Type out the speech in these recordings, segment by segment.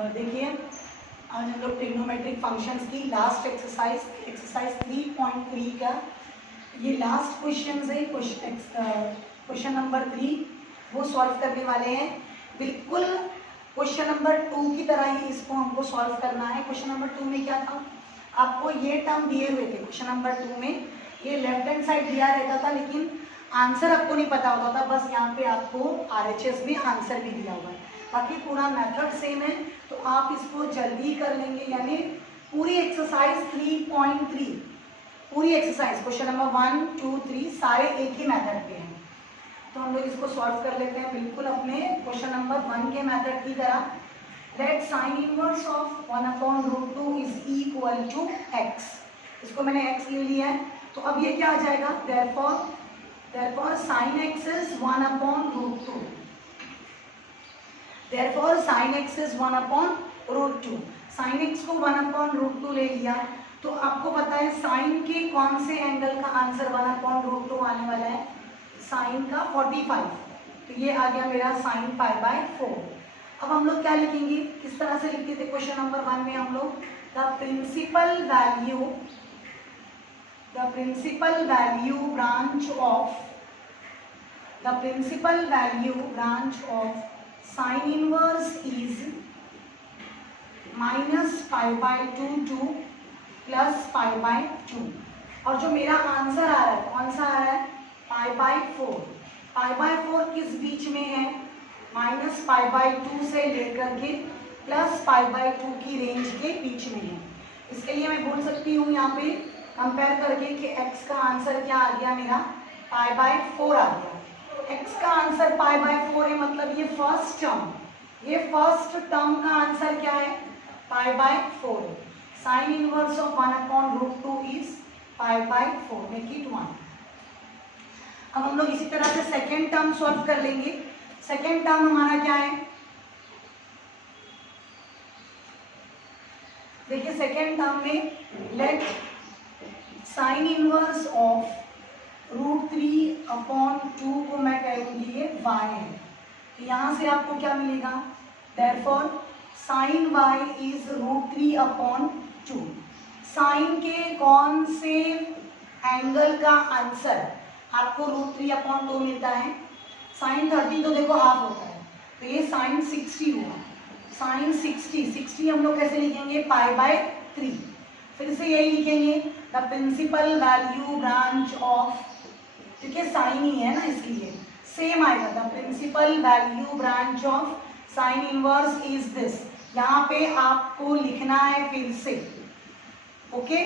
देखिए आज हम लोग ट्रिग्नोमेट्रिक फंक्शंस की लास्ट एक्सरसाइज 3.3 का ये लास्ट क्वेश्चन है। क्वेश्चन नंबर 3 वो सॉल्व करने वाले हैं। बिल्कुल क्वेश्चन नंबर 2 की तरह ही इसको हमको सॉल्व करना है। क्वेश्चन नंबर 2 में क्या था, आपको ये टर्म दिए हुए थे। क्वेश्चन नंबर 2 में ये लेफ्ट हैंड साइड दिया रहता था, लेकिन आंसर आपको नहीं पता होता था। बस यहाँ पे आपको RHS में आंसर भी दिया हुआ है, बाकी पूरा मेथड सेम है। तो आप इसको जल्दी कर लेंगे, यानी पूरी एक्सरसाइज 3.3 पूरी एक्सरसाइज क्वेश्चन नंबर 1, 2, 3 सारे एक ही मेथड पे हैं। तो हम लोग इसको सॉल्व कर लेते हैं बिल्कुल अपने क्वेश्चन नंबर 1 के मेथड की तरह। Let sine inverse of 1/√2 is equal to x। इसको मैंने x ले लिया है, तो अब ये क्या आ जाएगा, therefore sin x is 1/√2। therefore sin x is 1/√2। sin x को 1/√2 ले लिया, तो आपको पता है साइन के कौन से एंगल का आंसर 1/√2 आने वाला है, साइन का 45। तो ये आ गया मेरा sin π/4। अब हम लोग क्या लिखेंगे, किस तरह से लिखते थे क्वेश्चन नंबर 1 में हम लोग, the principal value branch of sin inverse is -π/2 to +π/2। और जो मेरा आंसर आ रहा है कौन सा आ रहा है, π/4। π/4 किस बीच में है, -π/2 से लेकर के +π/2 की रेंज के बीच में है। इसके लिए मैं बोल सकती हूँ यहाँ पे कंपेयर करके कि x का आंसर क्या आ गया, मेरा π/4 आ गया। x का आंसर π/4 है, मतलब ये फर्स्ट टर्म का आंसर क्या है, π/4। Sine inverse of 1/√2 is π/4, make it 1। अब हम लोग इसी तरह से सेकेंड टर्म सॉल्व कर लेंगे। सेकेंड टर्म हमारा क्या है, देखिए सेकेंड टर्म में लेट साइन इनवर्स ऑफ √3/2 को मैं कह दूंगी ये y है। तो यहाँ से आपको क्या मिलेगा, therefore sin y is √3/2। Sign के कौन से एंगल का आंसर आपको √3/2 मिलता है। साइन 30 तो देखो हाफ होता है, तो ये साइन 60 हुआ। साइन 60 हम लोग कैसे लिखेंगे, π/3। फिर से यही लिखेंगे, the principal value branch of, क्योंकि साइन ही है ना इसलिए सेम आएगा, the principal value branch of sine inverse is this. यहाँ पे आपको लिखना है फिर से, ओके,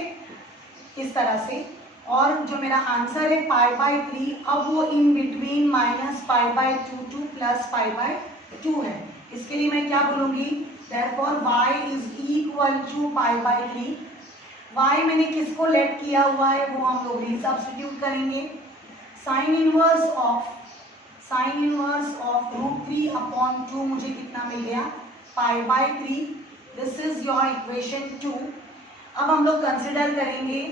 इस तरह से। और जो मेरा आंसर है π/3, अब वो इन बिटवीन -π/2 to +π/2 है। इसके लिए मैं क्या बोलूंगी, therefore y is equal to π/3। y मैंने किसको लेट किया हुआ है वो हम लोग रिसब्स्टिट्यूट करेंगे। साइन इनवर्स ऑफ √3/2 मुझे कितना मिल गया, π/3। This is your equation 2। अब हम लोग कंसिडर करेंगे,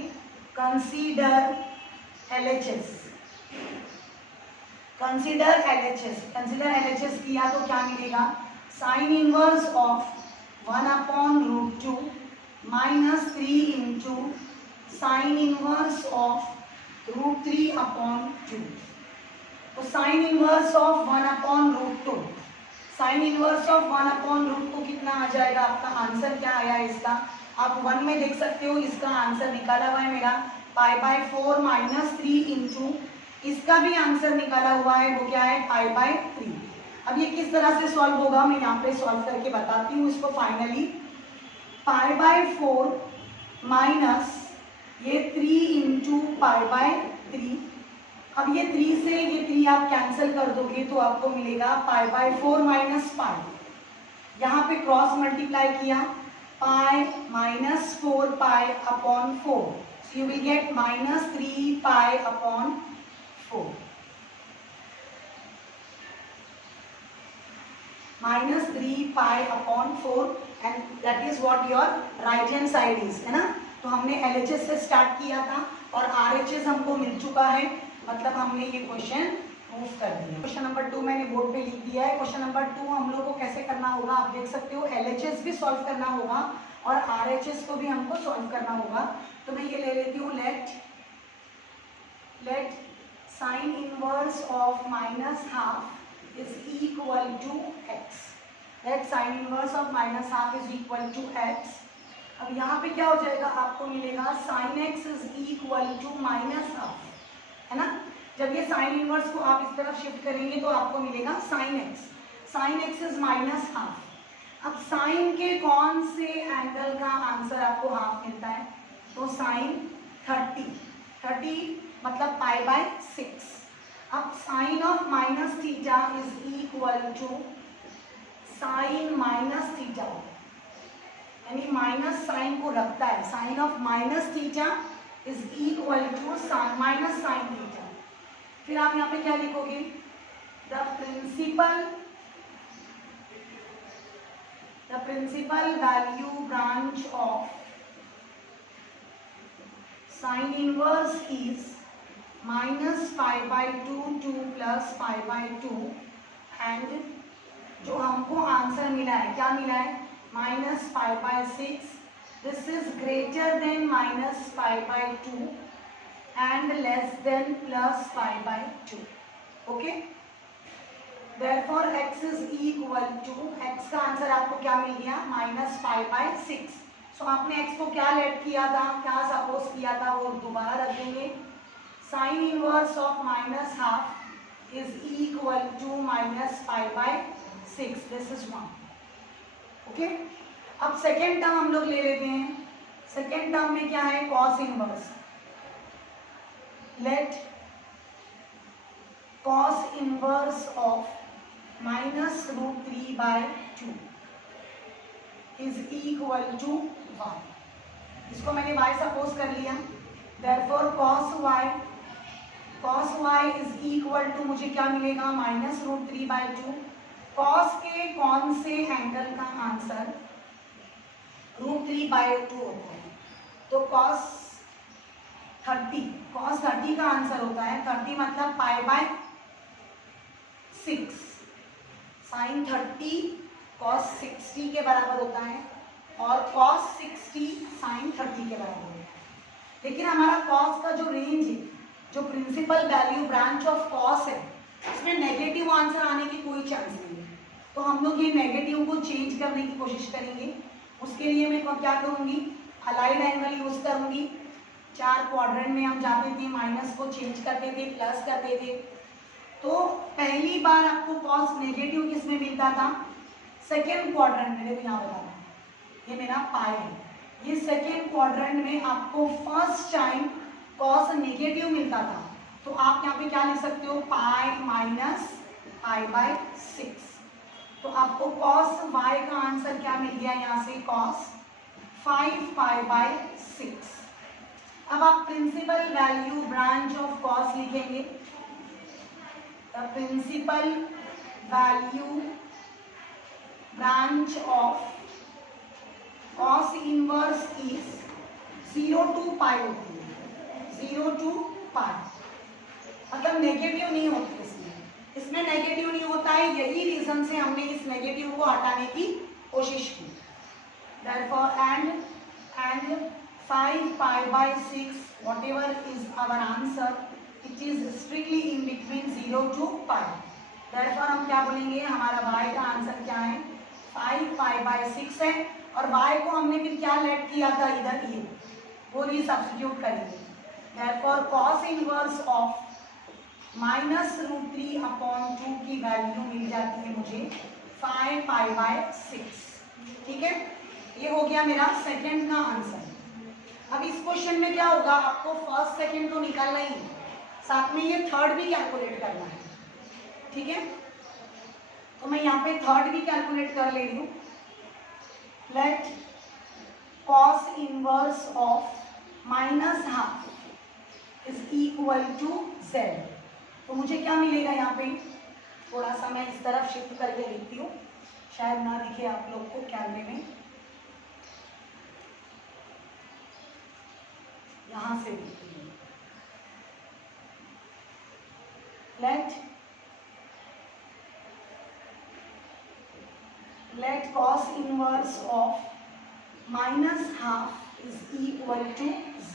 कंसीडर LHS किया तो क्या मिलेगा, sign inverse of 1/√2 -3 into sine inverse of √3/2। तो sign inverse of 1/√2, sign inverse of 1/√2 कितना आ जाएगा, आपका आंसर क्या आया इसका, आप 1 में देख सकते हो। इसका आंसर निकाला हुआ है मेरा π/4 -3 इंटू, इसका भी आंसर निकाला हुआ है, वो क्या है, π/3। अब ये किस तरह से सॉल्व होगा मैं यहाँ पे सॉल्व करके बताती हूँ इसको। फाइनली π/4 माइनस ये 3 इंटू π/3। अब ये 3 से ये 3 आप कैंसिल कर दोगे तो आपको मिलेगा π/4 - π। यहाँ पे क्रॉस मल्टीप्लाई किया, π - 4π/4, so you will get -3π/4 -3π/4 and that is what your right hand side is, है ना। तो हमने LHS से स्टार्ट किया था और RHS हमको मिल चुका है, मतलब हमने ये क्वेश्चन मूव कर दिया। क्वेश्चन नंबर 2 मैंने बोर्ड पे लिख दिया है। क्वेश्चन नंबर 2 हम लोग को कैसे करना होगा आप देख सकते हो। LHS भी सॉल्व करना होगा और RHS को भी हमको सॉल्व करना होगा। तो मैं ये ले लेती हूँ, let sine inverse of minus half is equal to x. Let sine inverse of minus half is equal to x. अब यहाँ पे क्या हो जाएगा, आपको मिलेगा sine x is equal to minus half, है ना। जब ये साइन इनवर्स को आप इस तरफ शिफ्ट करेंगे तो आपको मिलेगा sine x. Sign x is minus half. अब साइन के कौन से एंगल का आंसर आपको हाफ मिलता है, तो साइन 30 मतलब पाई बाय 6। अब sine of minus theta is equal to sine minus theta, यानी माइनस साइन को रखता है। Sine of minus theta is equal to minus sine theta. फिर आप यहाँ पे क्या लिखोगे, the principal value branch of sine inverse is minus pi by 2 plus pi by 2 and जो हमको आंसर मिला है, क्या मिला है, minus pi by 6। This is greater than minus pi by 2 and less than plus pi by 2. Okay, therefore x is equal to, x का answer आपको क्या मिल गया, माइनस पाई बाय 6। सो आपने x को क्या लेट किया था, क्या सपोज किया था, वो दोबारा रख देंगे। Sine inverse of minus half is equal to minus pi by 6। This is 1। Okay, अब सेकेंड टर्म हम लोग ले लेते हैं। सेकेंड टर्म में क्या है, cos inverse. Let cos inverse of minus root 3 by 2 is equal to y। इसको मैंने y सपोज कर लिया। Therefore cos y is equal to, मुझे क्या मिलेगा, माइनस रूट 3 by 2। cos के कौन से एंगल का आंसर रूट 3 by 2 होता है, तो cos 30 का आंसर होता है 30 मतलब पाई बाय 6। साइन 30 cos 60 के बराबर होता है और cos 60 साइन 30 के बराबर होता है। लेकिन हमारा cos का जो रेंज है, जो principal value branch of cos है, उसमें नेगेटिव आंसर आने की कोई चांस नहीं है। तो हम लोग ये नेगेटिव को चेंज करने की कोशिश करेंगे। उसके लिए मैं क्या करूँगी, अलाइड एंगल यूज करूँगी। 4 क्वाड्रेंट में हम जाते थे, माइनस को चेंज करते थे, प्लस करते थे। तो पहली बार आपको कॉस नेगेटिव किस में मिलता था, सेकेंड क्वाड्रेंट में। देखो यहाँ बताना, ये मेरा पाई है, ये सेकेंड क्वाड्रेंट में आपको फर्स्ट टाइम कॉस नेगेटिव मिलता था। तो आप यहाँ पे क्या लिख सकते हो, पाई माइनस पाई बाय 6। तो आपको कॉस वाई का आंसर क्या मिल गया, यहाँ से कॉस 5 पाई बाय 6। अब आप principal value branch of cos लिखेंगे। The principal value branch of cos inverse is 0 to pi होती है, 0 to पाई, मतलब नेगेटिव नहीं होती इसमें नेगेटिव नहीं होता है। यही रीजन से हमने इस नेगेटिव को हटाने की कोशिश की। Therefore and 5 pi by 6 whatever is our answer, it is strictly in between 0 to pi। Therefore हम क्या बोलेंगे, हमारा y का आंसर क्या है, 5 pi by 6 है। और y को हमने फिर क्या लेट किया था, इधर ये वो रीसब्स्टिट्यूट करेंगे। Therefore cos inverse of minus root 3 upon 2 की वैल्यू मिल जाती है मुझे 5 pi by 6। ठीक है, ये हो गया मेरा सेकेंड का आंसर। अब इस क्वेश्चन में क्या होगा, आपको फर्स्ट सेकेंड तो निकालना ही है, साथ में ये थर्ड भी कैलकुलेट करना है। ठीक है, तो मैं यहाँ पे थर्ड भी कैलकुलेट कर ले रही हूँ। Let cos inverse of minus half is equal to z। तो मुझे क्या मिलेगा, यहाँ पे थोड़ा सा मैं इस तरफ शिफ्ट करके लिखती हूँ, शायद ना दिखे आप लोग को कैमरे में। यहाँ से लिखती हूँ, late let cos inverse of minus half is equal to z.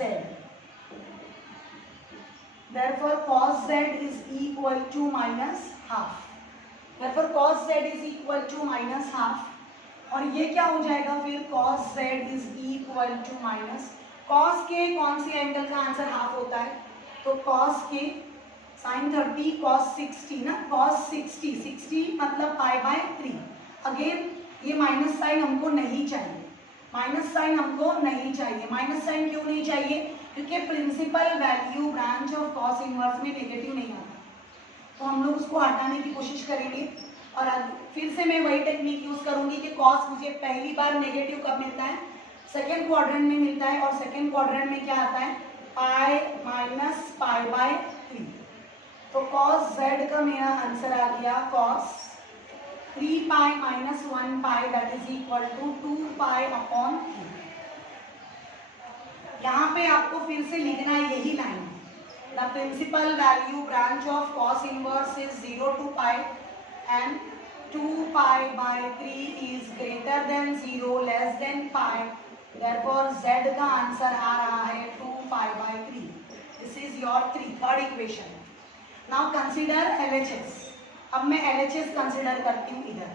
Therefore cos z is equal to minus half. Therefore cos z is equal to minus half. और ये क्या हो जाएगा फिर cos z is equal to minus, cos के कौन C angle का answer half होता है, तो cos के sin 30 cos 60 ना, cos 60 मतलब पाई बाय 3. अगेन ये माइनस साइन हमको नहीं चाहिए, माइनस साइन हमको नहीं चाहिए. माइनस साइन क्यों नहीं चाहिए, क्योंकि principal value branch of cos inverse में नेगेटिव नहीं आता, तो हम लोग उसको हटाने की कोशिश करेंगे. और फिर से मैं वही टेक्निक यूज करूंगी कि कॉस मुझे पहली बार नेगेटिव कब मिलता है, सेकेंड क्वाड्रेंट में मिलता है. और सेकेंड क्वाड्रेंट में क्या आता है, पाई माइनस पाई बाय 3. तो कॉस z का मेरा आंसर आ गया cos 3 pi minus 1 pi that is equal to 2 pi upon 3. यहाँ पे आपको फिर से लिखना है यही line, the principal value branch of cos inverse is 0 to pi and 2 pi by 3 is greater than 0 less than pi. Therefore z का answer आ रहा है 2 pi by 3. This is your third equation. Now consider LHS. अब मैं LHS consider करती हूँ इधर,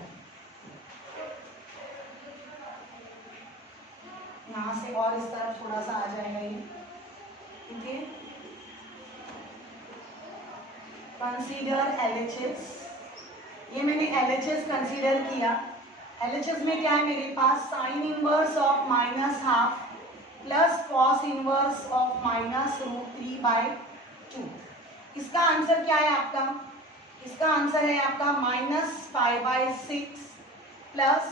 यहाँ से और इस तरफ थोड़ा सा आ जाएगा ये, ठीक है. Consider LHS. ये मैंने LHS कंसीडर किया. LHS में क्या है मेरे पास, sine inverse of minus half plus cos inverse of minus √3 by 2. इसका आंसर क्या है आपका, इसका आंसर है आपका minus pi by 6 plus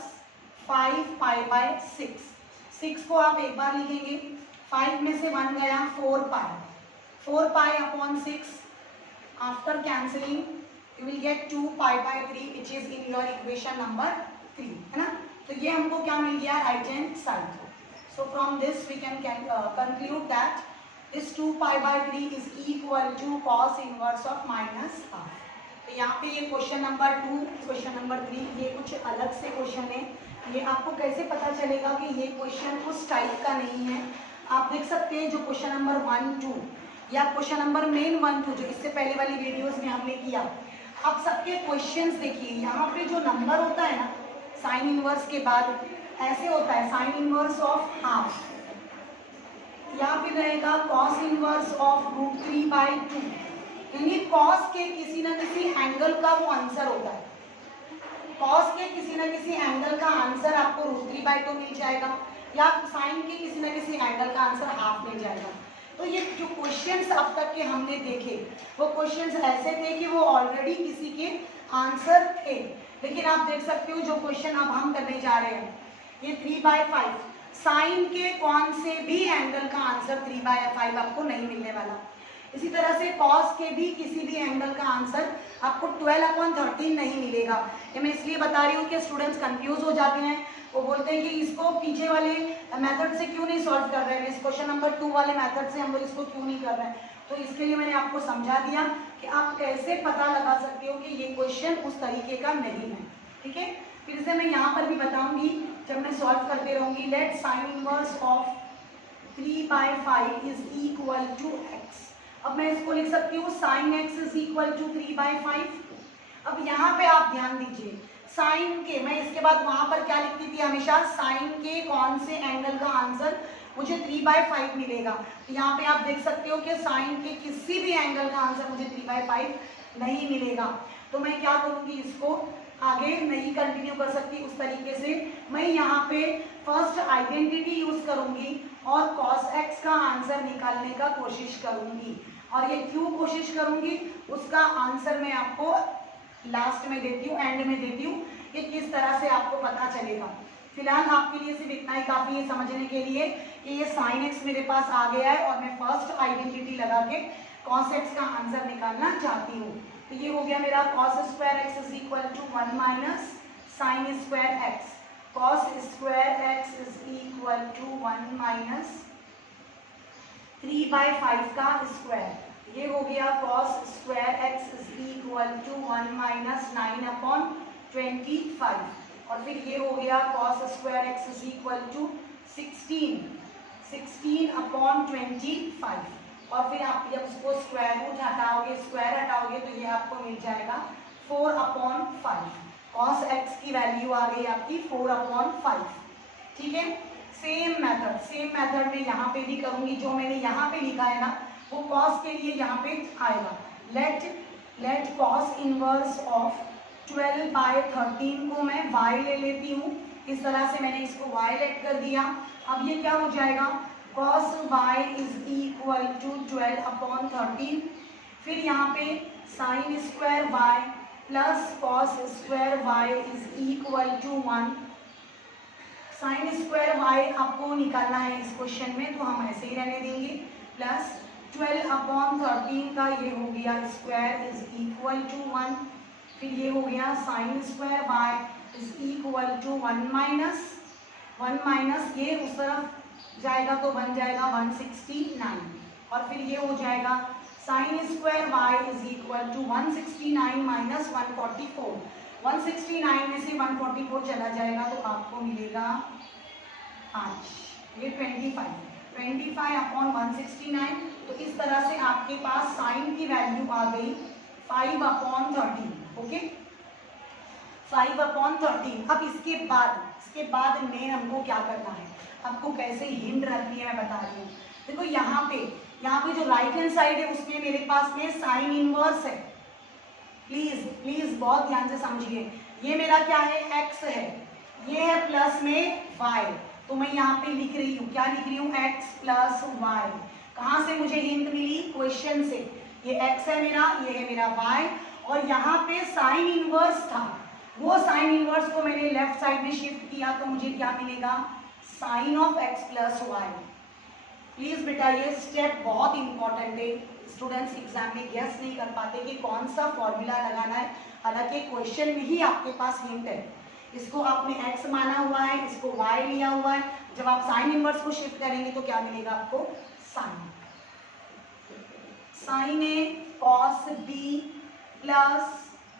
5 pi by 6. 6 को आप एक बार लिखेंगे, 5 में से 1 गया 4 pi upon 6. After cancelling you will get 2 pi by 3 which is in your equation number 3, है ना. तो ये हमको क्या मिल गया, right hand side. so from this we can conclude that this 2 pi by 3 is equal to cos inverse of minus half. तो यहाँ पे ये क्वेश्चन नंबर 2, क्वेश्चन नंबर 3 ये कुछ अलग से क्वेश्चन है. ये आपको कैसे पता चलेगा कि ये क्वेश्चन उस टाइप का नहीं है. आप देख सकते हैं जो क्वेश्चन नंबर 1, 2 या क्वेश्चन नंबर मेन 1, 2 जो इससे पहले वाली वीडियोस में हमने किया, आप सबके क्वेश्चंस देखिए. यहाँ पे जो नंबर होता है ना साइन इनवर्स के बाद ऐसे होता है, साइन इनवर्स ऑफ हाफ, या फिर रहेगा कॉस इनवर्स ऑफ √3 बाय 2. यानी कॉस के किसी ना किसी एंगल का वो आंसर होता है. कॉस के किसी ना किसी एंगल का आंसर आपको √3 बाय 2 मिल जाएगा, या साइन के किसी ना किसी एंगल का आंसर हाफ मिल जाएगा. तो ये जो क्वेश्चंस अब तक के हमने देखे वो क्वेश्चंस ऐसे थे कि वो ऑलरेडी किसी के आंसर थे. लेकिन आप देख सकते हो जो क्वेश्चन अब हम करने जा रहे हैं ये 3/5, साइन के कौन से भी एंगल का आंसर 3/5 आपको नहीं मिलने वाला. इसी तरह से कॉस के भी किसी भी एंगल का आंसर आपको 12/13 नहीं मिलेगा. ये मैं इसलिए बता रही हूँ कि स्टूडेंट्स कंफ्यूज हो जाते हैं, वो बोलते हैं कि इसको पीछे वाले मेथड से क्यों नहीं सॉल्व कर रहे हैं, इस क्वेश्चन नंबर 2 वाले मेथड से हम लोग इसको क्यों नहीं कर रहे हैं. तो इसके लिए मैंने आपको समझा दिया कि आप कैसे पता लगा सकते हो कि ये क्वेश्चन उस तरीके का नहीं है. ठीक है, फिर से मैं यहाँ पर भी बताऊंगी जब मैं सॉल्व करते रहूंगी. Let sine inverse of 3/5 is equal to x. अब मैं इसको लिख सकती हूँ sine x is equal to 3/5. अब यहाँ पे आप ध्यान दीजिए, साइन के, मैं इसके बाद वहां पर क्या लिखती थी हमेशा, साइन के कौन से एंगल का आंसर मुझे 3/5 मिलेगा. तो यहाँ पे आप देख सकते हो कि साइन के किसी भी एंगल का आंसर मुझे 3/5 नहीं मिलेगा. तो मैं क्या करूँगी, इसको आगे नहीं कंटिन्यू कर सकती उस तरीके से. मैं यहाँ पे फर्स्ट आइडेंटिटी यूज करूँगी और cos x का आंसर निकालने का कोशिश करूँगी. और ये क्यों कोशिश करूँगी उसका आंसर मैं आपको लास्ट में देती हूँ, एंड में देती हूँ, कि किस तरह से आपको पता चलेगा. फिलहाल आपके लिए सिर्फ इतना ही काफ़ी है समझने के लिए कि ये साइन एक्स मेरे पास आ गया है और मैं फर्स्ट आइडेंटिटी लगा के cos x का आंसर निकालना चाहती हूँ. तो ये हो गया मेरा cos square x is equal to 1 minus sine square x. cos square x is equal to 1 minus 3/5 का स्क्वायर. ये हो गया cos square x is equal to 1 minus 9/25. और फिर ये हो गया cos square x is equal to 16 upon 25, और फिर आप जब उसको स्क्वायर रूट हटाओगे तो ये आपको मिल जाएगा 4 अपॉन 5। cos x की वैल्यू आ गई आपकी 4 अपॉन 5। ठीक है, सेम मेथड में यहाँ पे भी करूंगी। जो मैंने यहाँ पे लिखा है ना वो cos के लिए यहाँ पे आएगा। लेट cos इनवर्स ऑफ 12/13 को मैं y ले लेती हूँ। इस तरह से मैंने इसको y लेट कर दिया। अब ये क्या हो जाएगा, cos y is equal to 12 upon 13। फिर यहाँ पे sine square y plus cos square y is equal to 1। Sine square y आपको निकालना है इस क्वेश्चन में, तो हम ऐसे ही रहने देंगे। प्लस 12 अपॉन 13 का ये हो गया स्क्वायर इज इक्वल टू 1। फिर ये हो गया sine square y is equal to 1 minus ये उस तरफ जाएगा तो बन जाएगा 169, और फिर ये हो जाएगा sine square y is equal to 169 minus 144। 169 में से 144 चला जाएगा तो आपको मिलेगा 5, ये 25 अपॉन 169। तो इस तरह से आपके पास साइन की वैल्यू आ गई 5 अपॉन 13। Okay, 5 upon 13। अब इसके बाद मेन हमको क्या करना है, आपको कैसे हिंट रखनी है मैं बता रही हूँ। देखो यहाँ पे जो राइट हैंड साइड है उसमें मेरे पास में साइन इनवर्स है। प्लीज बहुत ध्यान से समझिए। ये मेरा क्या है, x है, ये है प्लस में y, तो मैं यहाँ पे लिख रही हूँ, क्या लिख रही हूँ, x प्लस y। कहाँ से मुझे हिंट मिली, क्वेश्चन से। ये x है मेरा, ये है मेरा y, और यहाँ पे साइन इनवर्स था, वो साइन इनवर्स को मैंने लेफ्ट साइड में शिफ्ट किया तो मुझे क्या मिलेगा, sine of x plus y। Please बेटा ये स्टेप बहुत इंपॉर्टेंट है। स्टूडेंट्स एग्जाम में गेस नहीं कर पाते कि कौन सा फॉर्मूला लगाना है, हालांकि क्वेश्चन में ही आपके पास हिंट है। इसको आपने x माना हुआ है, इसको y लिया हुआ है। जब आप साइन इनवर्स को शिफ्ट करेंगे तो क्या मिलेगा आपको, sign A cos B plus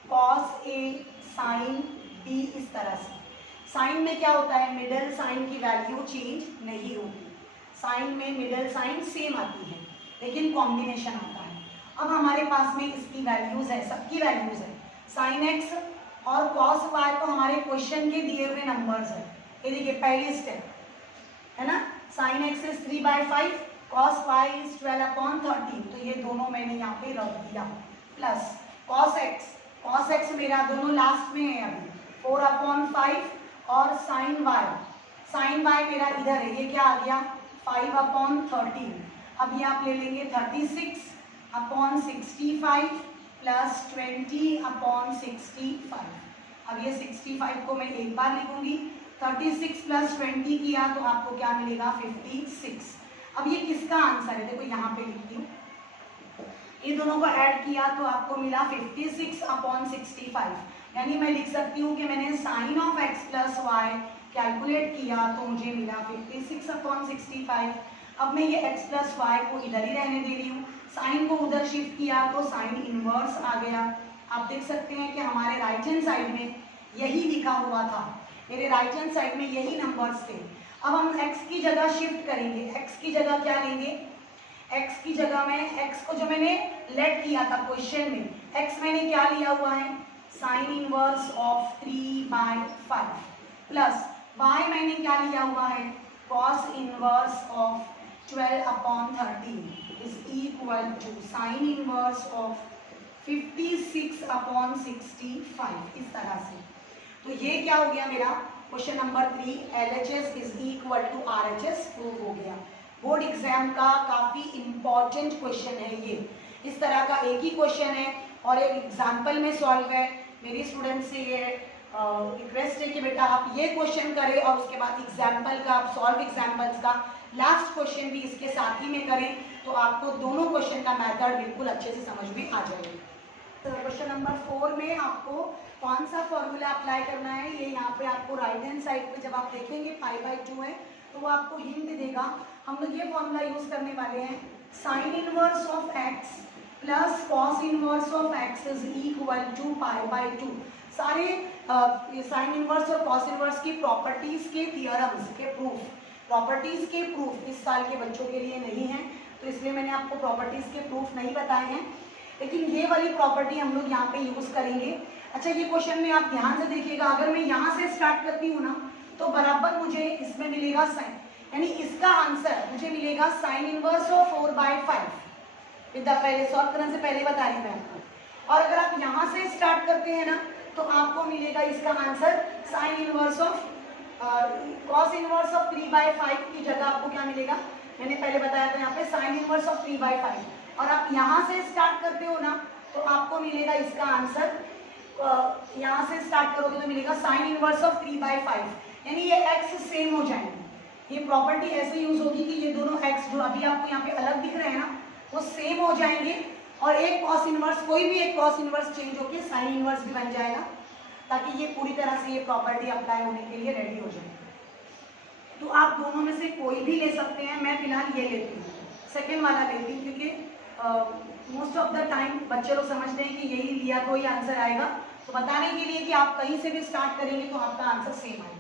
cos A sine B. इस तरह से साइन में क्या होता है, मिडल साइन की वैल्यू चेंज नहीं होती। साइन में मिडल साइन सेम आती है लेकिन कॉम्बिनेशन आता है। अब हमारे पास में इसकी वैल्यूज है, सबकी वैल्यूज है। साइन एक्स और कॉस वाई तो हमारे क्वेश्चन के दिए हुए नंबर्स है। ये देखिए पहली स्टेप है ना, sine x is 3/5, cos y is 12 upon 13, तो ये दोनों मैंने यहाँ पे रख दिया। प्लस कॉस एक्स मेरा दोनों लास्ट में है अभी 4 अपॉन 5, और साइन वाई मेरा इधर है, ये क्या आ गया 5 अपॉन 13। अब ये आप ले लेंगे 36 अपॉन 65 प्लस 20 अपॉन 65। अब ये 65 को मैं एक बार लिखूंगी, 36 प्लस 20 किया तो आपको क्या मिलेगा 56। अब ये किसका आंसर है, देखो यहाँ पे लिखती हूँ, ये दोनों को ऐड किया तो आपको मिला 56 अपॉन 65। यानी मैं लिख सकती हूँ कि मैंने sine of x plus y calculate किया तो मुझे मिला 56 अपॉन 65। अब मैं ये x प्लस वाई को इधर ही रहने दे रही हूँ, साइन को उधर शिफ्ट किया तो साइन इनवर्स आ गया। आप देख सकते हैं कि हमारे राइट हैंड साइड में यही लिखा हुआ था, मेरे राइट हैंड साइड में यही नंबर्स थे। अब हम x की जगह शिफ्ट करेंगे, x की जगह क्या लेंगे, x की जगह में x को जो मैंने लेट किया था क्वेश्चन में, x मैंने क्या लिया हुआ है, sine inverse of 3/5 plus y मैंने क्या लिया हुआ है, cos inverse of 12 upon 13 is equal to sine inverse of 56 upon 65। इस तरह से तो ये क्या हो गया मेरा question number 3, LHS is equal to RHS prove हो गया। बोर्ड एग्जाम का काफी इंपॉर्टेंट क्वेश्चन है ये। इस तरह का एक ही क्वेश्चन है और एक एग्जाम्पल में सॉल्व है। मेरी स्टूडेंट से ये रिक्वेस्ट है कि बेटा आप ये क्वेश्चन करें और उसके बाद एग्जाम्पल का आप सॉल्व एग्जाम्पल्स का लास्ट क्वेश्चन भी इसके साथ ही में करें, तो आपको दोनों क्वेश्चन का मेथड बिल्कुल अच्छे से समझ में आ जाएगा। क्वेश्चन नंबर 4 में आपको कौन सा फॉर्मूला अप्लाई करना है, ये यहाँ पे आपको राइट हैंड साइड पे जब आप देखेंगे 5/2 है तो वो आपको हिंट देगा। हम लोग ये फॉर्मूला यूज करने वाले हैं, sine inverse of x plus cos inverse of x is equal to 5/2। सारे साइन इनवर्स और कॉस इनवर्स की प्रॉपर्टीज के थियरम्स के प्रूफ, प्रॉपर्टीज के प्रूफ इस साल के बच्चों के लिए नहीं है, तो इसलिए मैंने आपको प्रॉपर्टीज के प्रूफ नहीं बताए हैं, लेकिन ये वाली प्रॉपर्टी हम लोग यहाँ पे यूज करेंगे। अच्छा, ये क्वेश्चन में आप ध्यान से देखिएगा, अगर मैं यहाँ से स्टार्ट करती हूँ ना तो बराबर मुझे इसमें मिलेगा साइन, यानी इसका आंसर मुझे मिलेगा साइन इनवर्स ऑफ 4/5। विद्या पहले सॉल्व करने से पहले बता रही मैं आपको। और अगर आप यहाँ से स्टार्ट करते हैं ना तो आपको मिलेगा इसका answer sine inverse of cos inverse of 3/5 की जगह आपको क्या मिलेगा, मैंने पहले बताया था यहाँ पे साइन इनवर्स ऑफ 3/5। और आप यहाँ से स्टार्ट करते हो ना तो आपको मिलेगा इसका आंसर, यहाँ से स्टार्ट करोगे तो मिलेगा साइन इनवर्स ऑफ 3/5, यानी ये x सेम हो जाएंगे। ये प्रॉपर्टी ऐसे यूज होगी कि ये दोनों x जो अभी आपको यहाँ पे अलग दिख रहे हैं ना वो सेम हो जाएंगे, और एक कॉस इनवर्स, कोई भी एक कॉस इनवर्स चेंज होकर साइन इनवर्स भी बन जाएगा, ताकि ये पूरी तरह से ये प्रॉपर्टी अप्लाई होने के लिए रेडी हो जाए। तो आप दोनों में से कोई भी ले सकते हैं, मैं फिलहाल ये लेती हूँ, सेकेंड वाला लेती हूँ, क्योंकि मोस्ट ऑफ द टाइम बच्चे लोग समझते हैं कि यही लिया तो ही आंसर आएगा, तो बताने के लिए कि आप कहीं से भी स्टार्ट करेंगे तो आपका आंसर सेम आएगा।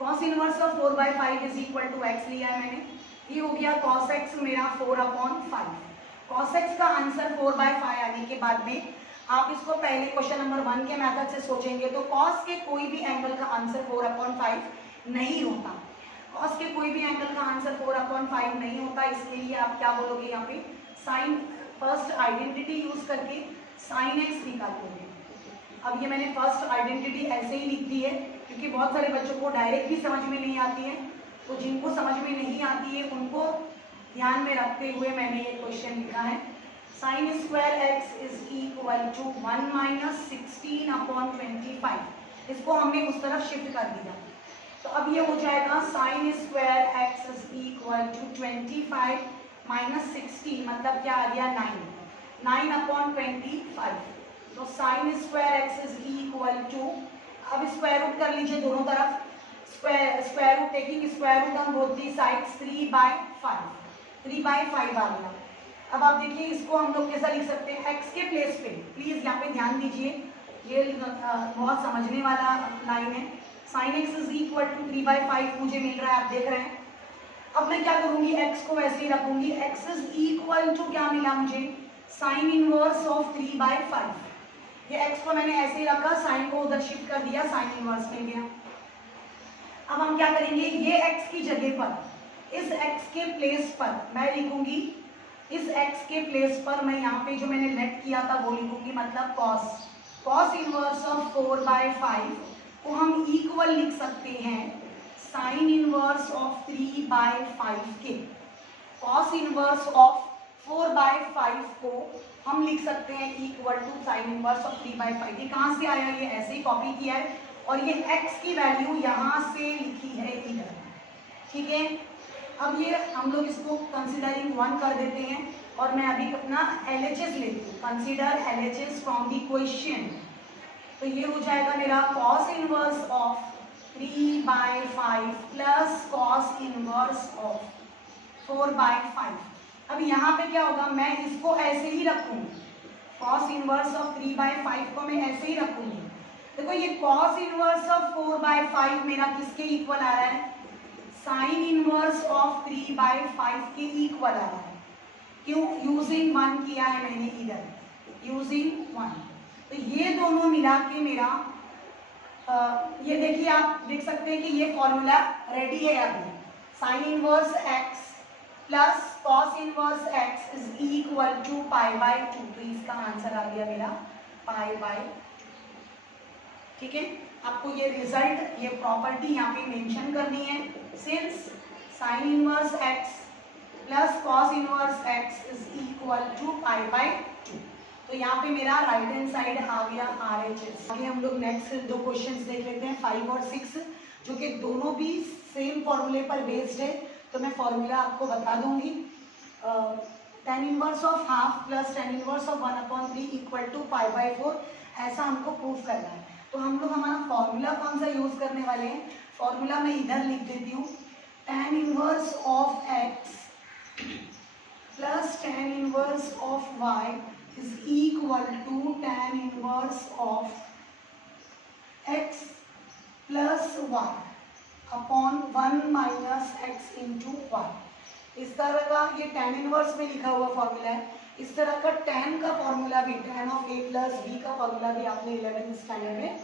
Cos inverse of 4/5 is equal to x लिया है मैंने, ये हो गया कॉस एक्स मेरा 4/5। कॉस एक्स का आंसर 4/5 आने के बाद में आप इसको पहले क्वेश्चन नंबर 1 के मेथड से सोचेंगे तो कॉस के कोई भी एंगल का आंसर 4/5 नहीं होता, कॉस के कोई भी एंगल का आंसर 4/5 नहीं होता, इसलिए आप क्या बोलोगे यहाँ पे साइन, फर्स्ट आइडेंटिटी यूज करके साइन एक्स निकालोगे। अब ये मैंने फर्स्ट आइडेंटिटी ऐसे ही लिख दी है क्योंकि बहुत सारे बच्चों को डायरेक्ट भी समझ में नहीं आती है, तो जिनको समझ में नहीं आती है उनको ध्यान में रखते हुए मैंने ये क्वेश्चन लिखा है। Sine square x is equal to 1 - 16/25, इसको हमने उस तरफ शिफ्ट कर दिया, तो अब ये हो जाएगा sine square x is equal to 25 - 16, मतलब क्या आ गया 9/25। तो sine square x is equal to, अब स्क्वायर रूट कर लीजिए दोनों तरफ, square root taking square root on both the sides 3/5 आ गया। अब आप देखिए इसको हम लोग कैसा लिख सकते हैं, x के प्लेस पे, प्लीज यहाँ पे ध्यान दीजिए, ये बहुत समझने वाला लाइन है। Sine x is equal to 3/5 मुझे मिल रहा है, आप देख रहे हैं। अब मैं क्या करूंगी, x को वैसे ही रखूंगी, x इज इक्वल टू क्या मिला मुझे, साइन इनवर्स ऑफ 3/5। ये x को मैंने ऐसे ही रखा, साइन को उधर शिफ्ट कर दिया, साइन इनवर्स मिल गया। अब हम क्या करेंगे, ये x की जगह पर, इस x के प्लेस पर मैं लिखूंगी, इस x के प्लेस पर मैं यहाँ पे जो मैंने लेट किया था वो लिखूंगी, मतलब cos इनवर्स ऑफ 4/5 को हम इक्वल लिख सकते हैं साइन इनवर्स ऑफ 3/5 के। cos इनवर्स ऑफ 4/5 को हम लिख सकते हैं equal to sine inverse of 3/5। ये कहाँ से आया, ये ऐसे ही कॉपी किया है, और ये x की वैल्यू यहाँ से लिखी है इधर, ठीक है। अब ये हम लोग इसको कंसिडरिंग 1 कर देते हैं, और मैं अभी अपना LHS लेती हूँ, consider LHS from the question. तो ये हो जाएगा मेरा cos inverse of 3/5 plus cos inverse of 4/5। अब यहाँ पे क्या होगा, मैं इसको ऐसे ही रखूंगी, cos इनवर्स ऑफ 3/5 को मैं ऐसे ही रखूंगी। देखो ये cos इनवर्स ऑफ 4/5 मेरा किसके इक्वल आ रहा है, साइन इनवर्स ऑफ 3/5 के इक्वल आ रहा है। क्यों, यूजिंग 1 किया है मैंने इधर, यूजिंग 1। तो ये दोनों मिला के मेरा ये देखिए, आप देख सकते हैं कि ये फॉर्मूला रेडी है अभी, sine inverse x plus cos inverse x is equal to π/2। तो इसका आंसर आ गया मेरा π/2, ठीक है। आपको ये रिजल्ट, ये प्रॉपर्टी यहाँ पे मेंशन करनी है, since sine inverse x plus cos inverse x is equal to π/2। तो यहाँ पे मेरा राइट हैंड साइड आ गया RHS। आगे हम लोग नेक्स्ट 2 क्वेश्चंस देख लेते हैं, 5 और 6, जो कि दोनों भी सेम फॉर्मूले पर बेस्ड है। तो मैं फॉर्मूला आपको बता दूंगी, tan inverse of half plus tan inverse of 1/3 equal to π/4, ऐसा हमको प्रूफ करना है। तो हम लोग हमारा फॉर्मूला कौन सा यूज करने वाले हैं, फॉर्मूला मैं इधर लिख देती हूँ, tan inverse of x plus tan inverse of y is equal to tan inverse of x plus y upon 1 minus x into y. इस तरह का ये tan इनवर्स में लिखा हुआ फॉर्मूला है। इस तरह का tan का फॉर्मूला भी, tan of a plus b का फॉर्मूला भी आपने 11th स्टैंडर्ड में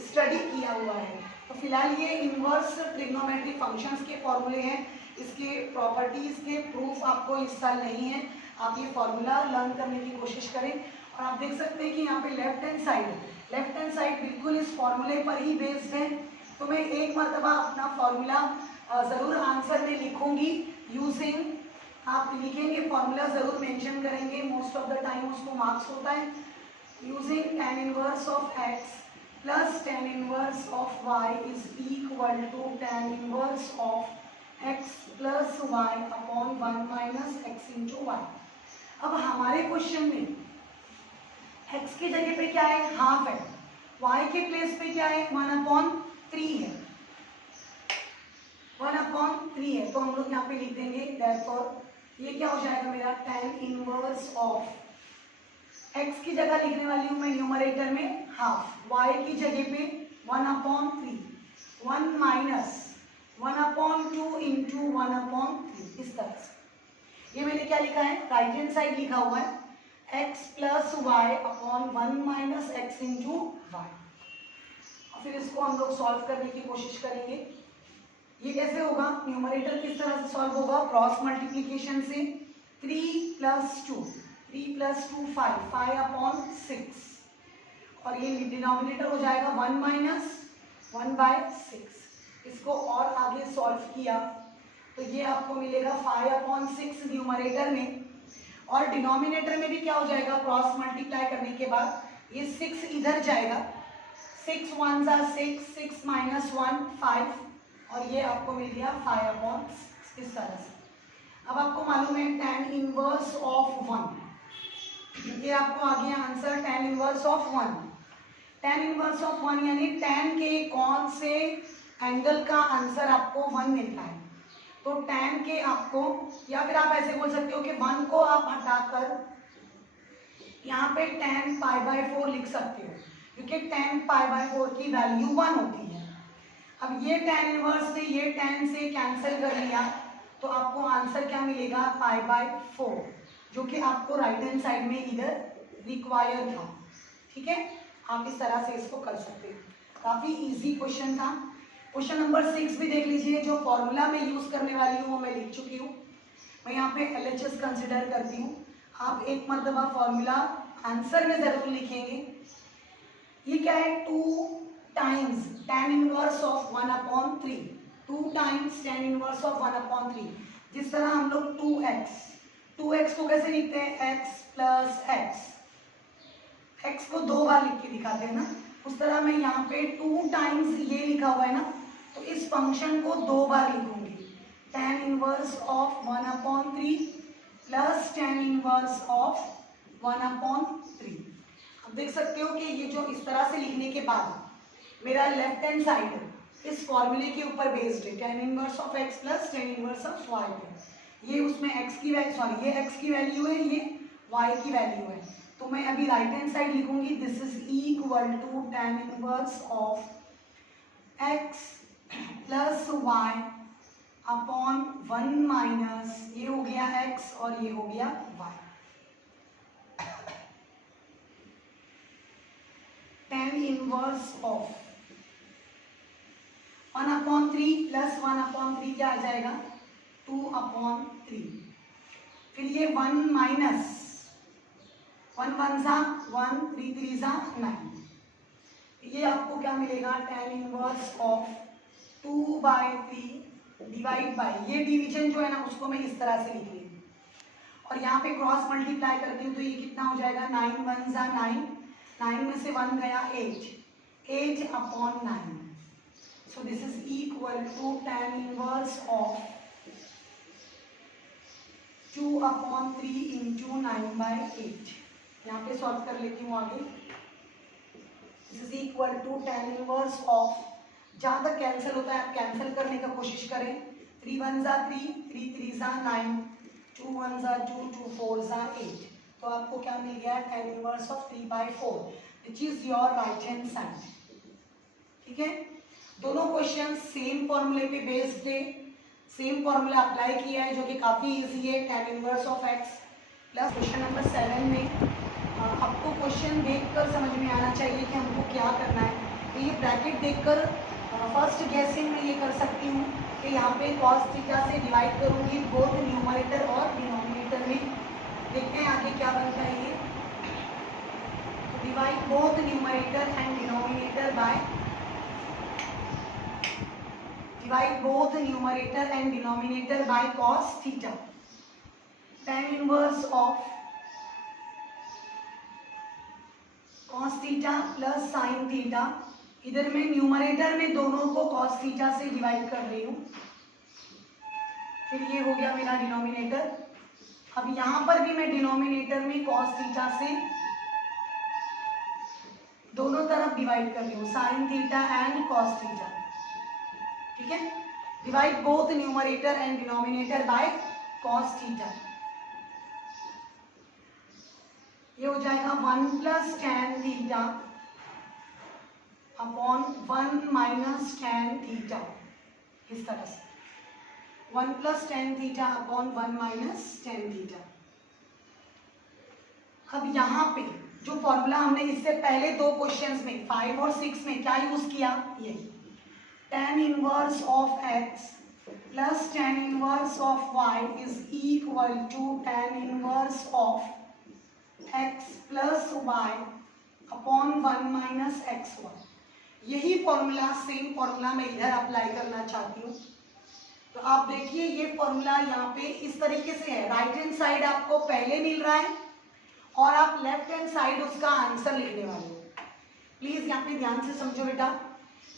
स्टडी किया हुआ है। तो फिलहाल ये इनवर्स ट्रिग्नोमेट्रिक फंक्शंस के फॉर्मूले हैं, इसके प्रॉपर्टीज के प्रूफ आपको इस साल नहीं है। आप ये फॉर्मूला लर्न करने की कोशिश करें। और आप देख सकते हैं कि यहाँ पे लेफ्ट हैंड साइड बिल्कुल इस फॉर्मूले पर ही बेस्ड है। तो मैं एक मरतबा अपना फॉर्मूला ज़रूर आंसर में लिखूंगी यूजिंग, आप लिखेंगे फॉर्मूला ज़रूर मेंशन करेंगे, मोस्ट ऑफ द टाइम उसको मार्क्स होता है। Using tan inverse of x plus tan inverse of y is equal to tan inverse of x plus y upon 1 minus x into y. अब हमारे question में x की जगह पे क्या है, हाफ है, y के प्लेस पे क्या है, 1/3 है, 1/3 है। तो हम लोग यहाँ पे लिख देंगे therefore ये क्या हो जाएगा मेरा tan इनवर्स ऑफ x की जगह लिखने वाली हूँ मैं न्यूमरेटर में हाफ, y की जगह पे 1/3, 1 माइनस 1/2 इंटू 1/3, इस तरह से। ये मैंने क्या लिखा है, राइट हैंड साइड लिखा हुआ है x plus y upon 1 minus x into y. और फिर इसको हम लोग सॉल्व करने की कोशिश करेंगे। ये कैसे होगा, न्यूमरेटर किस तरह से सॉल्व होगा, क्रॉस मल्टीप्लीकेशन से। 3 प्लस 2 5, 5/6 और ये डिनोमिनेटर हो जाएगा 1 माइनस 1/6। इसको और आगे सॉल्व किया तो ये आपको मिलेगा 5/6 न्यूमरेटर में, और डिनोमिनेटर में भी क्या हो जाएगा, क्रॉस मल्टीप्लाई करने के बाद ये 6 इधर जाएगा, 6 1 जा 6, 6 माइनस 1 5, और ये आपको मिल गया 5/6 इस तरह से। अब आपको मालूम है tan इनवर्स ऑफ 1, ये आपको आ गया answer tan inverse of 1। tan inverse of 1 यानी tan के कौन से एंगल का आंसर आपको 1 मिलता है। तो tan के आपको, या फिर आप ऐसे बोल सकते हो कि 1 को आप हटाकर यहाँ पे tan π/4 लिख सकते हो, क्योंकि tan π/4 की वैल्यू 1 होती है। अब ये tan इनवर्स से ये tan से कैंसिल कर लिया तो आपको आंसर क्या मिलेगा, π/4, जो कि आपको राइट हैंड साइड में इधर रिक्वायर था। ठीक है, आप इस तरह से इसको कर सकते हैं। काफी इजी क्वेश्चन था। क्वेश्चन नंबर 6 भी देख लीजिए। जो फॉर्मूला मैं यूज करने वाली हूँ वो मैं लिख चुकी हूँ। मैं यहाँ पे LHS कंसिडर करती हूँ। आप एक मरतबा फॉर्मूला आंसर में जरूर लिखेंगे। ये क्या है, 2 times tan inverse of 1/3, 2 times tan inverse of 1/3। जिस तरह हम लोग 2x को कैसे लिखते हैं, x प्लस x को 2 बार लिख के दिखाते हैं ना, उस तरह मैं यहाँ पे 2 टाइम्स ये लिखा हुआ है ना, तो इस फंक्शन को 2 बार लिखूंगी, tan inverse of 1/3 plus tan inverse of 1/3। अब देख सकते हो कि ये जो इस तरह से लिखने के बाद मेरा लेफ्ट हैंड साइड इस फॉर्मूले के ऊपर बेस्ड है, tan inverse of x plus tan inverse of y है। ये उसमें x की वैल्यू, सॉरी ये x की वैल्यू है, ये y की वैल्यू है। तो मैं अभी राइट हैंड साइड लिखूंगी, this is equal to tan inverse of x plus y upon 1 minus, ये हो गया x और ये हो गया y, tan inverse of 1/3 plus 1/3 क्या आ जाएगा, 2/3। फिर ये 1 माइनस 1 1 जा 1, 3 3 जा 9। ये आपको क्या मिलेगा, tan inverse of 2/3 divide by, ये डिवीजन जो है ना उसको मैं इस तरह से लिख ली, और यहाँ पे क्रॉस मल्टीप्लाई करती हूँ तो ये कितना हो जाएगा, 9 1 जा 9, 9 में से 1 गया 8/9। So this is equal to tan inverse of 2/3 into 9/8। यहाँ पे सॉल्व कर लेती हूँ आगे। This is equal to tan inverse of, जहाँ तक कैंसिल होता है आप कैंसिल करने का कोशिश करें, 3 1 जा 3, 3 3 जा 9, 2 1 जा 2, 2 4 जा 8। तो आपको क्या मिल गया, tan inverse of 3/4 which is your right hand side। ठीक है, दोनों क्वेश्चन सेम फॉर्मूले पे बेस्ड थे, सेम फॉर्मूला अप्लाई किया है जो कि काफ़ी इजी है, tan inverse of x plus question number 7 में आपको क्वेश्चन देखकर समझ में आना चाहिए कि हमको क्या करना है। तो ये ब्रैकेट देखकर फर्स्ट गेसिंग में ये कर सकती हूँ कि यहाँ पे cos थीटा से डिवाइड करूँगी बोथ न्यूमरेटर और डिनोमिनेटर में। देखते हैं आगे क्या बनता है ये। तो divide both numerator and denominator by cos theta. Tan inverse of cos theta plus sin theta, इधर मैं न्यूमरेटर में दोनों को cos theta से डिवाइड कर रही हूँ, फिर ये हो गया मेरा डिनोमिनेटर। अब यहाँ पर भी मैं डिनोमिनेटर में cos theta से दोनों तरफ डिवाइड कर रही हूँ, sin theta and cos theta। ठीक है, divide both numerator and denominator by cos theta। ये हो जाएगा 1 plus tan theta upon 1 minus tan theta, इस तरह से 1 plus tan theta upon 1 minus tan theta. अब यहाँ पे जो फॉर्मूला हमने इससे पहले दो क्वेश्चंस में 5 और 6 में क्या यूज किया, ये tan inverse of x plus tan inverse of y is equal to tan inverse of x plus y upon 1 minus xy। यही फॉर्मूला सेम फॉर्मूला मैं इधर अप्लाई करना चाहती हूँ। तो आप देखिए ये फॉर्मूला यहाँ पे इस तरीके से है, राइट हैंड साइड आपको पहले मिल रहा है और आप लेफ्ट हैंड साइड उसका आंसर लिखने वाले हो। प्लीज यहाँ पे ध्यान से समझो बेटा,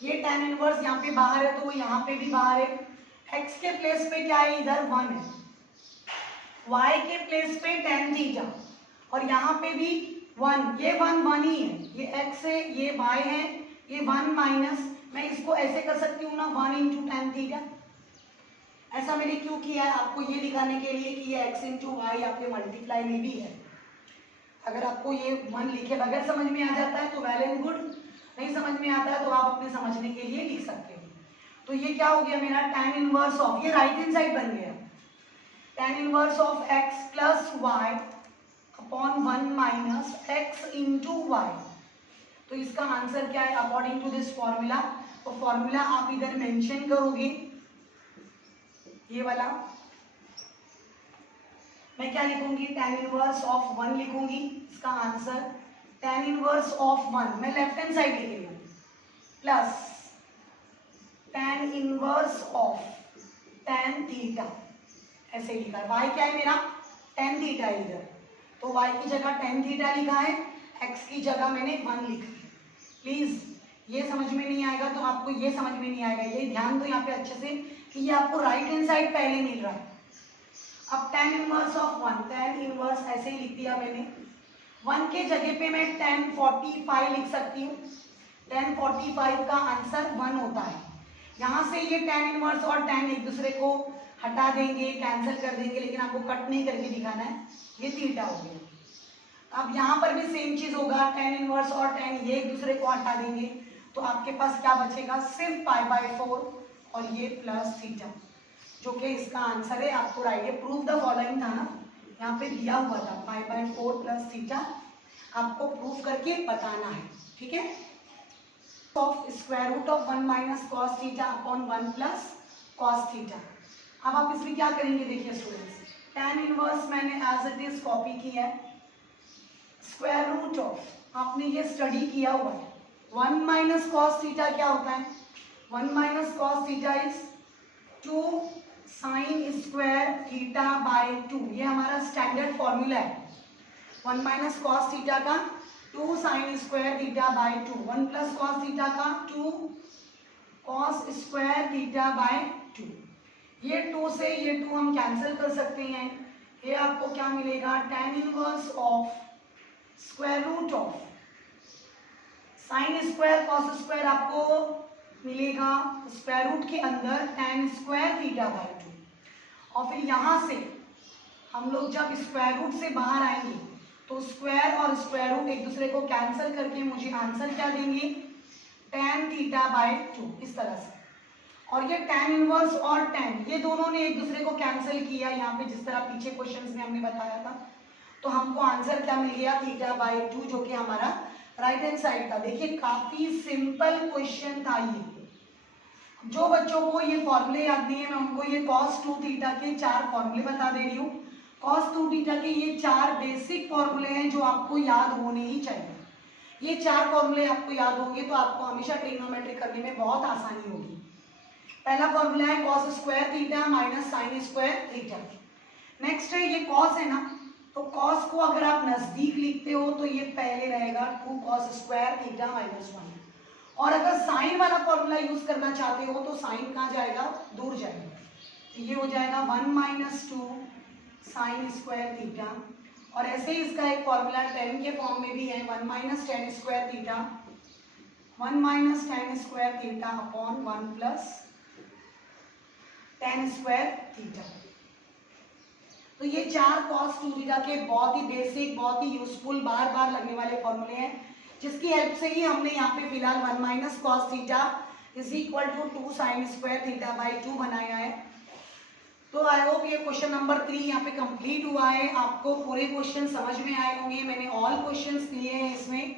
ये tan इनवर्स यहाँ पे बाहर है तो वो यहाँ पे भी बाहर है, x के प्लेस पे क्या है, इधर 1 है, y के प्लेस पे tan थीटा और यहाँ पे भी 1, ये 1 ही है, ये x है, ये y है, ये 1 माइनस, मैं इसको ऐसे कर सकती हूँ ना 1 इंटू tan थीटा। ऐसा मैंने क्यों किया है, आपको ये दिखाने के लिए कि ये x इंटू वाई आपके मल्टीप्लाई में भी है। अगर आपको ये 1 लिखे बगैर समझ में आ जाता है तो वेल एंड गुड, नहीं समझ में आता है तो आप अपने समझने के लिए लिख सकते हो। तो ये क्या हो गया मेरा tan इनवर्स ऑफ, ये राइट हैंड साइड बन गया, tan inverse of x plus y upon 1 minus x into y. तो इसका आंसर क्या है अकॉर्डिंग टू दिस फॉर्मूला। तो फॉर्मूला आप इधर मेंशन करोगे, ये वाला मैं क्या लिखूंगी, tan इनवर्स ऑफ 1 लिखूंगी, इसका आंसर tan इनवर्स ऑफ 1 मैं लेफ्ट हैंड साइड लिख रही हूँ plus tan inverse of tan theta, ऐसे लिखा है। y क्या है मेरा tan थीटा है इधर, तो y की जगह tan थीटा लिखा है, x की जगह मैंने 1 लिखा है। प्लीज ये समझ में नहीं आएगा तो आपको ये समझ में नहीं आएगा, ये ध्यान दो यहाँ पे अच्छे से कि ये आपको राइट हैंड साइड पहले मिल रहा है। अब tan inverse of 1, tan inverse ऐसे ही लिख दिया मैंने, 1 के जगह पे मैं tan 45 लिख सकती हूँ, tan 45 का आंसर 1 होता है। यहाँ से ये tan इनवर्स और tan एक दूसरे को हटा देंगे, कैंसिल कर देंगे, लेकिन आपको कट नहीं करके दिखाना है, ये थीटा हो गया। अब यहाँ पर भी सेम चीज होगा, tan इनवर्स और tan ये एक दूसरे को हटा देंगे, तो आपके पास क्या बचेगा, सिर्फ π/4 और ये प्लस थीटा, जो कि इसका आंसर है। आपको राइट है, प्रूव द फॉलोइंग था ना, यहाँ पे दिया हुआ था π/4 प्लस थीटा, आपको प्रूव करके बताना है। ठीक है, of square root of 1 minus cos theta upon 1 plus cos theta. अब आप इसमें क्या करेंगे, देखिए स्टूडेंट्स, tan इनवर्स मैंने एज इट इज कॉपी किया है, स्क्वायर रूट ऑफ आपने ये स्टडी किया हुआ है, 1 माइनस कॉस थीटा क्या होता है, 1 minus cos theta is 2 sine square theta by 2, ये हमारा स्टैंडर्ड फॉर्मूला है। 1 माइनस कॉस थीटा का 2 sine square theta by 2, 1 plus cos theta का 2 कॉस स्क्वायर थीटा बाय 2। ये 2 से ये 2 हम कैंसिल कर सकते हैं, ये आपको क्या मिलेगा, tan inverse of square root of sine square cos square आपको मिलेगा स्क्वायर रूट के अंदर tan स्क्वायर थीटा बाय 2। और फिर यहाँ से हम लोग जब स्क्वायर रूट से बाहर आएंगे तो स्क्वायर और स्क्वायर रूट एक दूसरे को कैंसिल करके मुझे आंसर क्या देंगे, tan थीटा बाय 2 इस तरह से। और ये tan इनवर्स और tan ये दोनों ने एक दूसरे को कैंसिल किया यहाँ पे, जिस तरह पीछे क्वेश्चंस में हमने बताया था। तो हमको आंसर क्या मिल गया, थीटा बाय 2, जो कि हमारा राइट हैंड साइड था। देखिए काफी सिंपल क्वेश्चन था ये। जो बच्चों को ये फॉर्मूले याद नहीं है, मैं उनको ये cos 2 थीटा के 4 फॉर्मूले बता दे रही हूँ। cos 2 थीटा के ये 4 बेसिक फॉर्मूले हैं जो आपको याद होने ही चाहिए। ये 4 फॉर्मूले आपको याद होंगे तो आपको हमेशा ट्रिग्नोमेट्री करने में बहुत आसानी होगी। पहला फॉर्मूला है cos square theta minus sine square theta. Next है ये cos है ना, तो cos को अगर आप नजदीक लिखते हो तो ये पहले रहेगा 2 cos स्क्वायर थीटा माइनस 1, और अगर साइन वाला फॉर्मूला यूज करना चाहते हो तो साइन कहाँ जाएगा, दूर जाएगा। तो ये हो जाएगा 1 माइनस 2 साइन स्क्वायर थीटा। और ऐसे ही इसका एक फॉर्मूला tan के फॉर्म में भी है, 1 minus tan square theta, 1 minus tan square theta upon 1 plus tan square theta. तो ये 4 cos 2 थीटा के बहुत ही बेसिक, बहुत ही यूजफुल, बार बार लगने वाले फॉर्मूले हैं, जिसकी हेल्प से ही हमने यहाँ पे फिलहाल 1 minus cos theta is equal to 2 sine square theta by 2 बनाया है। तो आई होप ये क्वेश्चन नंबर 3 यहाँ पे कंप्लीट हुआ है। आपको पूरे क्वेश्चन समझ में आए होंगे, मैंने ऑल क्वेश्चंस लिए हैं इसमें।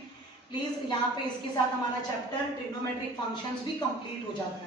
प्लीज यहाँ पे इसके साथ हमारा चैप्टर ट्रिग्नोमेट्रिक फंक्शंस भी कंप्लीट हो जाता है।